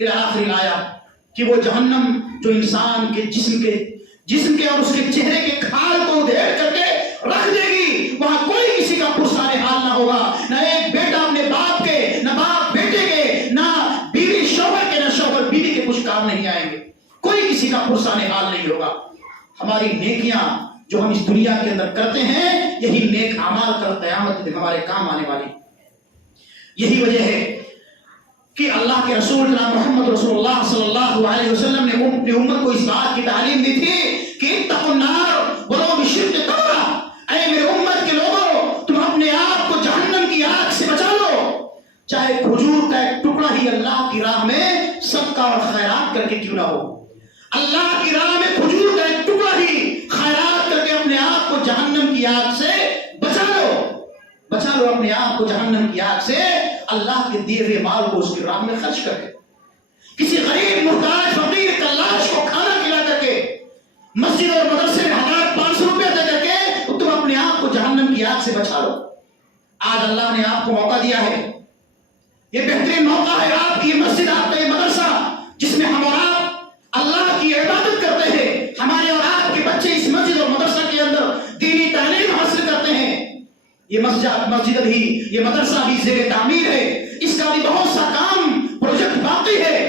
الی آخر آیا کہ وہ جہنم جو انسان کے جسم کے اور اس کے چہرے کے کھال کو ادھیڑ کر کے رکھ دے گی، وہاں کوئی کسی کا پرسان حال نہ ہوگا، نہ ایک بیٹا اپنے باپ کے، نہ باپ بیٹے کے، نہ بیوی شوہر کے، نہ شوہر بیوی کے کچھ کام نہیں آئیں گے، کوئی کسی کا پرسان حال نہیں ہوگا۔ ہماری نیکیاں جو ہم اس دنیا کے اندر کرتے ہیں، یہی نیک اعمال کل قیامت کے دن ہمارے کام آنے والی۔ یہی وجہ ہے کہ اللہ کے رسول جناب محمد رسول اللہ صلی اللہ علیہ وسلم نے اپنی امت کو اس بات کی تعلیم دی تھی کہ اتقوا النار ولو بشق تمرہ، اے میرے امت کے لوگوں، تم اپنے آپ کو جہنم کی آگ سے بچا لو، چاہے کھجور کا ایک ٹکڑا ہی اللہ کی راہ میں صدقہ اور خیرات کر کے کیوں نہ ہو۔ اللہ کی راہ میں کھجور کا ایک ٹکڑا ہی خیرات کر کے اپنے آپ کو جہنم کی آگ سے بچا لو اپنے آپ کو جہنم کی آگ سے، اللہ کے دیے ہوئے مال کو اس کی راہ میں خرچ کر کے، کسی غریب محتاج فقیر کلاش کو کھانا کھلا کر کے، مسجد اور مدرسے میں 1500 روپے دے کر کے تم اپنے آپ کو جہنم کی آگ سے بچا لو۔ آج اللہ نے آپ کو موقع دیا ہے، یہ بہترین موقع ہے، آپ کی مسجد، آپ کا یہ مدرسہ جس میں ہم اور آپ اللہ کی عبادت کرتے ہیں، ہمارے اور آپ کے بچے اس مسجد اور مدرسہ کے اندر دینی تعلیم حاصل کرتے ہیں۔ یہ مسجد بھی، یہ مدرسہ بھی زیر تعمیر ہے، اس کا بھی بہت سا کام پروجیکٹ باقی ہے۔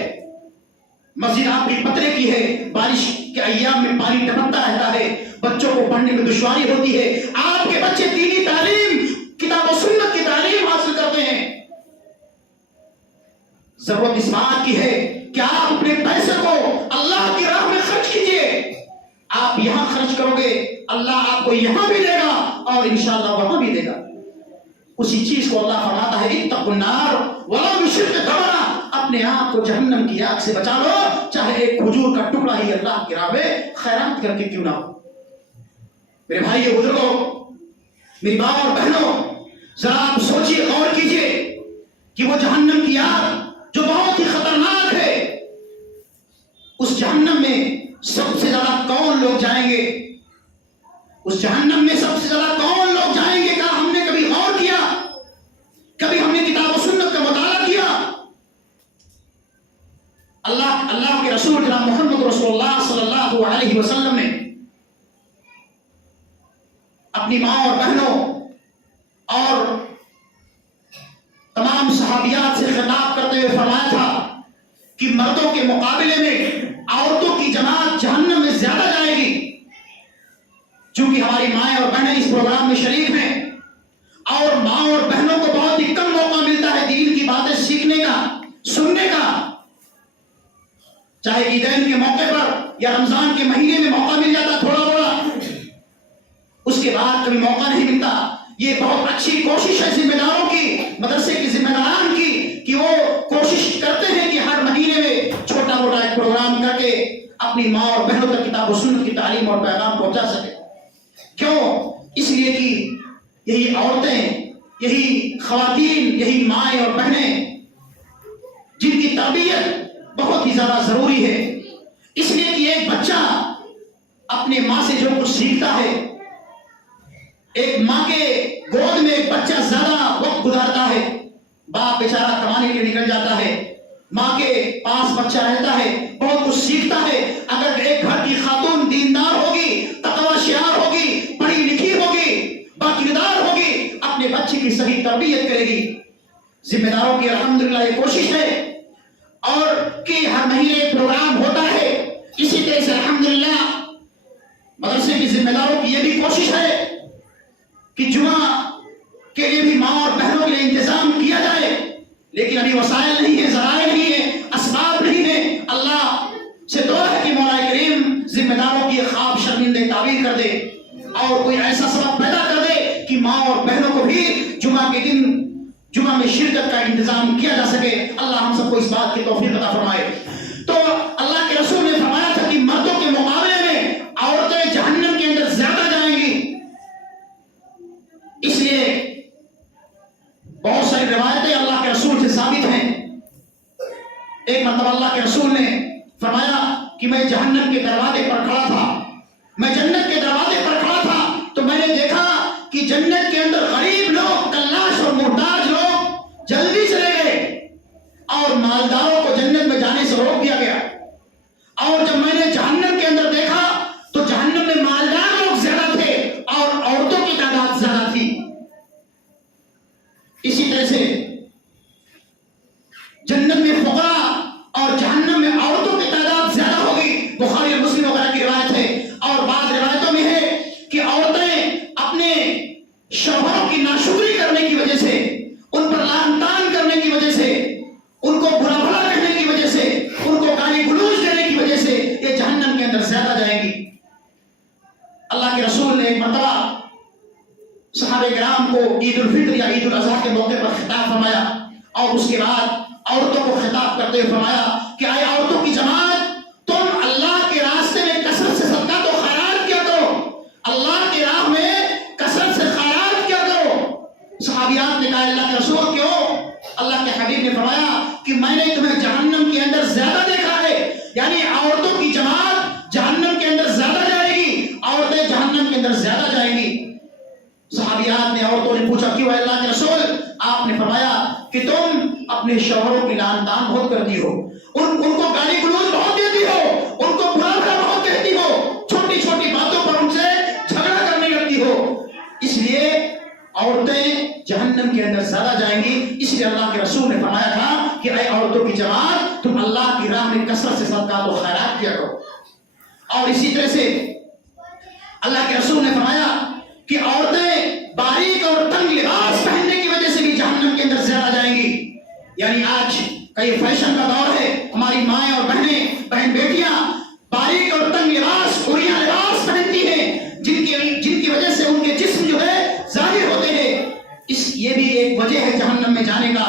مسجد آپ کی پترے کی ہے، بارش کے ایام میں پانی ٹپکتا رہتا ہے، بچوں کو پڑھنے میں دشواری ہوتی ہے، آپ کے بچے دینی تعلیم، کتاب و سنت کی تعلیم حاصل کرتے ہیں۔ ضرورت اس بات کی ہے کہ آپ اپنے پیسے کو اللہ کی راہ میں خرچ کیجئے۔ آپ یہاں خرچ کرو گے، اللہ آپ کو یہاں بھی دے گا اور انشاءاللہ وہاں بھی دے گا۔ اسی چیز کو اللہ فرماتا ہے اتقوا النار ولو بشق تمرہ، اپنے آپ کو جہنم کی آگ سے بچا لو، چاہے ایک کھجور کا ٹکڑا ہی اللہ کی راہ میں خیرات کر کے کیوں نہ ہو۔ میرے بھائی بزرگوں، میری ماں اور بہنوں، ذرا آپ سوچیے، غور کیجئے کہ وہ جہنم کی آگ جو بہت ہی خطرناک ہے، اس جہنم میں سب سے زیادہ کون لوگ جائیں گے؟ اس جہنم میں سب سے زیادہ کون لوگ جائیں گے؟ کیا ہم نے کبھی غور کیا؟ کبھی ہم نے کتاب و سنت کا مطالعہ کیا؟ اللہ کے رسول جناب محمد رسول اللہ صلی اللہ علیہ وسلم نے اپنی ماں اور بہنوں اور تمام صحابیات سے خطاب کرتے ہوئے فرمایا تھا کہ مردوں کے مقابلے میں عورتوں کی جماعت جہنم میں زیادہ جائے گی۔ چونکہ ہماری مائیں اور بہنیں اس پروگرام میں شریک ہیں اور ماں اور بہنوں کو بہت ہی کم موقع ملتا ہے دین کی باتیں سیکھنے کا، سننے کا، چاہے عیدین کے موقع پر یا رمضان کے مہینے میں موقع مل جاتا تھوڑا بڑا، اس کے بعد کبھی موقع نہیں ملتا۔ یہ بہت اچھی کوشش ہے ذمہ داروں کی، مدرسے کے ذمہ داران کی، کہ وہ کوشش کرتے ہیں کہ ہر مہینے میں چھوٹا موٹا ایک پروگرام کر کے اپنی ماں اور بہنوں تک کتاب و سنت کی تعلیم اور پیغام پہنچا سکے۔ کیوں؟ اس لیے کہ یہی عورتیں، یہی خواتین، یہی مائیں اور بہنیں جن کی تربیت بہت ہی زیادہ ضروری ہے، اس لیے کہ ایک بچہ اپنے ماں سے جو کچھ سیکھتا ہے، ایک ماں کے گود میں ایک بچہ زیادہ وقت گزارتا ہے، باپ بیچارہ کمانے کے لیے نکل جاتا ہے، ماں کے پاس بچہ رہتا ہے، بہت کچھ سیکھتا ہے۔ اگر ایک گھر کی خاتون دیندار ہوگی، تقوی شعار ہوگی، پڑھی لکھی ہوگی، باکردار ہوگی، اپنے بچے کی صحیح تربیت کرے گی۔ ذمہ داروں کی الحمدللہ یہ کوشش ہے اور کہ ہر مہینے ایک پروگرام ہوتا ہے، اسی طرح سے الحمدللہ مدرسے کی ذمہ داروں کی یہ بھی کوشش ہے کہ جمعہ کے لیے بھی ماں اور بہنوں کے لیے انتظام کیا جائے، لیکن ابھی وسائل نہیں ہے، ذرائع نہیں ہے، اسباب نہیں ہے۔ اللہ سے دعا ہے کہ مولا کریم ذمہ داروں کی خواب شرمندہ تعبیر کر دے اور کوئی ایسا سبب پیدا کر دے کہ ماں اور بہنوں کو بھی جمعہ کے دن جمعہ میں شرکت کا انتظام کیا جا سکے۔ اللہ ہم سب کو اس بات کی توفیق عطا فرمائے۔ تو اللہ کے رسول نے فرمایا تھا کہ مردوں کے مقابلے میں عورتیں جہنم کے اندر زیادہ جائیں گی۔ اس لیے بہت ساری روایتیں اللہ کے رسول سے ثابت ہیں۔ ایک مرتبہ اللہ کے رسول نے فرمایا کہ میں جہنم کے دروازے پر کھڑا تھا، میں جنت کے دروازے پر کھڑا تھا تو میں نے دیکھا کہ جنت کے اندر غریب لوگ، کلاش اور محتاج لوگ جلدی چلے گئے اور مالداروں کو جنت میں جانے سے روک دیا گیا. اور جب میں نے جہنم کے اندر دیکھا تو جہنم میں مالدار لوگ زیادہ تھے اور عورتوں کی تعداد زیادہ تھی. اسی طرح سے جنت میں فقراء اور جہنم میں عورتوں کی تعداد زیادہ ہوگی. بخاری اور مسلم وغیرہ کی روایت ہے. اور بعض روایتوں میں ہے کہ عورتیں اپنے شوہروں کی ناشکری کرنے کی وجہ سے، ان پر لعن طعن کرنے کی وجہ سے، ان کو برا بھلا کہنے کی وجہ سے، ان کو گالی گلوچ دینے کی وجہ سے یہ جہنم کے اندر زیادہ جائیں گی. اللہ کے رسول نے ایک مرتبہ صحابہ کرام کو عید الفطر یا عید الاضحیٰ کے موقع پر خطاب فرمایا اور اس کے بعد عورتوں کو خطاب کرتے ہوئے فرمایا کہ اے عورتوں کی جماعت، تم اللہ کے راستے میں کثرت سے صدقات و خیرات کیا کرو، اللہ کی راہ میں کثرت سے خیرات کیا کرو. صحابیات نے کہا اللہ کے رسول کیوں؟ اللہ کے حبیب نے فرمایا کہ میں نے تمہیں جہنم کے اندر زیادہ دیکھا ہے. یعنی عورتوں کی جماعت جہنم کے اندر زیادہ جائے گی، عورتیں جہنم کے اندر زیادہ جائیں گی. صحابیات نے، عورتوں نے پوچھا کیوں اللہ کے رسول؟ آپ نے فرمایا کہ تم اپنے شوہروں کی لعن طعن بہت کرتی ہو، ان کو گالی گلوچ بہت دیتی ہو، ان کو برا بھلا بہت کہتی ہو، چھوٹی چھوٹی باتوں پر ان سے جھگڑا کرنے لگتی ہو، اس لیے عورتیں جہنم کے اندر زیادہ جائیں گی. اس لیے اللہ کے رسول نے فرمایا تھا کہ اے عورتوں کی جماعت، تم اللہ کی راہ میں کثرت سے صدقات و خیرات کیا کرو. اور اسی طرح سے اللہ کے رسول نے فرمایا کہ عورتیں باریک اور تنگ لباس پہننے کی وجہ سے بھی جہنم کے اندر زیادہ جائیں گی. یعنی آج کئی فیشن کا دور ہے، ہماری مائیں اور بہن بیٹیاں باریک اور تنگ لباس، گھڑیاں لباس پہنتی ہیں جن کی وجہ سے ان کے جسم جو ہے ظاہر ہوتے ہیں. یہ بھی ایک وجہ ہے جہنم میں جانے کا.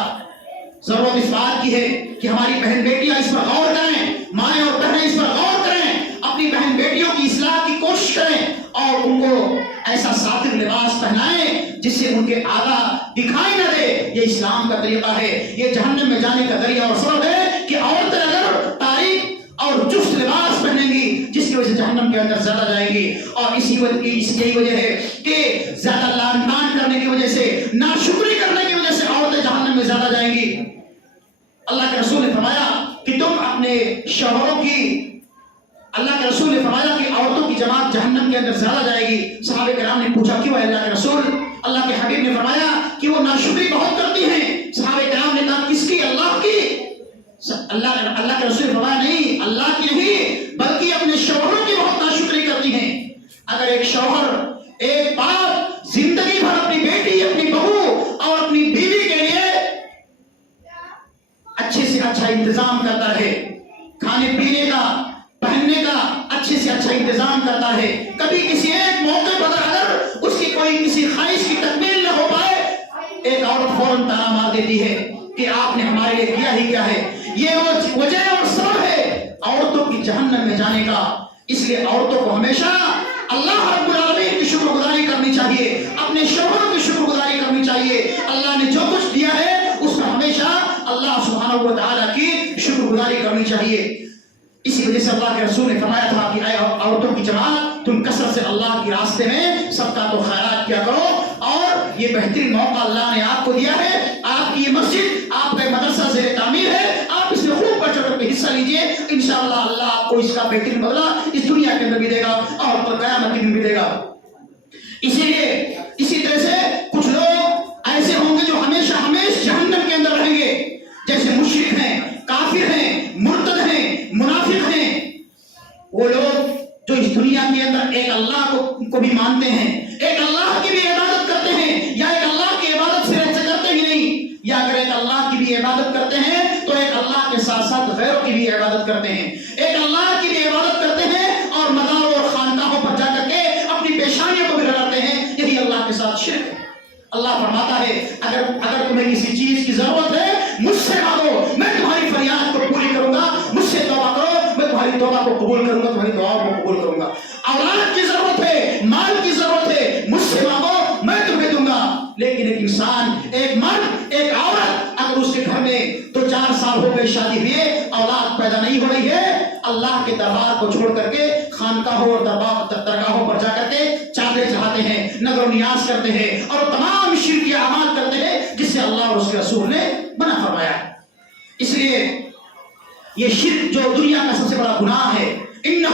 ضرورت اس بات کی ہے کہ ہماری بہن بیٹیاں اس پر غور کریں، مائیں اور بہنیں اس پر غور کریں، اپنی بہن بیٹیوں کی اصلاح کی کوشش کریں اور ان کو ایسا ساتر لباس پہنائیں جس سے ان کے اعلیٰ دکھائی نہ دے. یہ اسلام کا طریقہ ہے. یہ جہنم میں جانے کا ذریعہ اور سبب ہے کہ عورتیں اگر تاریک اور چست لباس پہنیں گی جس کی وجہ سے جہنم کے اندر زیادہ جائیں گی. اور یہی وجہ ہے کہ زیادہ لعن طعن کرنے کی وجہ سے، ناشکری کرنے کی وجہ سے عورتیں جہنم میں زیادہ جائیں گی. اللہ کے رسول نے فرمایا کہ تم اپنے شوہروں کی، اللہ کے رسول نے فرمایا کہ عورتوں کی جماعت جہنم کے اندر زیادہ جائے گی. صحابہ کرام نے پوچھا کیوں ہے اللہ کے رسول؟ اللہ کے حبیب نے فرمایا کہ وہ ناشکری بہت کرتی ہیں. صحابہ کرام نے کہا کس کی؟ اللہ کی. اللہ کے رسول نے فرمایا نہیں، اللہ کی نہیں بلکہ اپنے شوہروں کی بہت ناشکری کرتی ہیں. اگر ایک شوہر، ایک باپ زندگی بھر اپنی بیٹی، اپنی بہو اور اپنی بیوی کے لیے اچھے سے اچھا انتظام کرتا ہے، کھانے پینے کا، پہننے کا اچھے سے اچھا انتظام کرتا ہے، کبھی کسی ایک موقع پر اگر اس کی کوئی کسی خواہش کی تکمیل نہ ہو پائے، ایک عورت فوراً تانا مار دیتی ہے کہ آپ نے ہمارے لیے کیا ہی کیا ہے. یہ وجہ اور سبب ہے عورتوں کی جہنم میں جانے کا. اس لیے عورتوں کو ہمیشہ اللہ رب العالمین کی شکر گزاری کرنی چاہیے، اپنے شوہروں کی شکر گزاری کرنی چاہیے. اللہ نے جو کچھ دیا ہے اس پر ہمیشہ اللہ سبحانہ و تعالیٰ کی شکر گزاری کرنی چاہیے. اسی وجہ سے اللہ کے رسول نے فرمایا تھا کہ اے عورتوں کی جماعت، تم کثرت سے اللہ کے راستے میں صدقات و خیرات کیا کرو. اور یہ بہترین موقع اللہ نے آپ کو دیا ہے. آپ کی یہ مسجد، آپ کا مدرسہ زیر تعمیر ہے، آپ اس میں خوب بڑھ چڑھ کے حصہ لیجئے. انشاءاللہ اللہ آپ کو اس کا بہترین بدلہ اس دنیا کے اندر بھی دے گا اور قیامت کے دن بھی دے گا. اسی لیے اسی طرح سے کچھ لوگ ایسے ہوں گے جو ہمیشہ جہنم کے اندر رہیں گے، جیسے مشرک ہیں، کافر ہیں، مرتد ہیں، منافق ہیں. وہ لوگ جو اس دنیا کے اندر ایک اللہ کو بھی مانتے ہیں، ایک اللہ کی بھی عبادت کرتے ہیں، یا ایک اللہ کی عبادت صرف سے کرتے ہی نہیں، یا اگر ایک اللہ کی بھی عبادت کرتے ہیں تو ایک اللہ کے ساتھ ساتھ غیروں کی بھی عبادت کرتے ہیں. ایک اللہ کی بھی عبادت کرتے ہیں اور مزاروں اور خانقاہوں پر جا کر کے اپنی پیشانیوں کو بھی لگاتے ہیں. یہی اللہ کے ساتھ شرک ہے. اللہ فرماتا ہے اگر تمہیں کسی چیز کی ضرورت ہے مجھ سے مانگو، میں تمہاری فریاد کو پوری کروں گا. مجھ سے توبہ کرو، میں تمہاری توبہ کو قبول کروں گا، تمہاری دعاؤں کو قبول کروں گا. اولاد کی ضرورت ہے، مال کی ضرورت ہے، مجھ سے مانگو، میں تمہیں دوں گا. لیکن ایک انسان، ایک مرد، ایک عورت، اگر اس کے گھر میں 2-4 سال ہو گئے شادی ہوئے، اولاد پیدا نہیں ہو رہی ہے، اللہ کے دربار کو چھوڑ کر کے خانقاہوں اور درگاہوں پر جا کر کے چادریں چڑھاتے ہیں، نظر و نیاز کرتے ہیں اور تمام شرکی اعمال کرتے ہیں جس سے اللہ اور اس کے رسول نے منع فرمایا. اس لیے یہ شرک جو دنیا کا سب سے بڑا گناہ ہے، انہ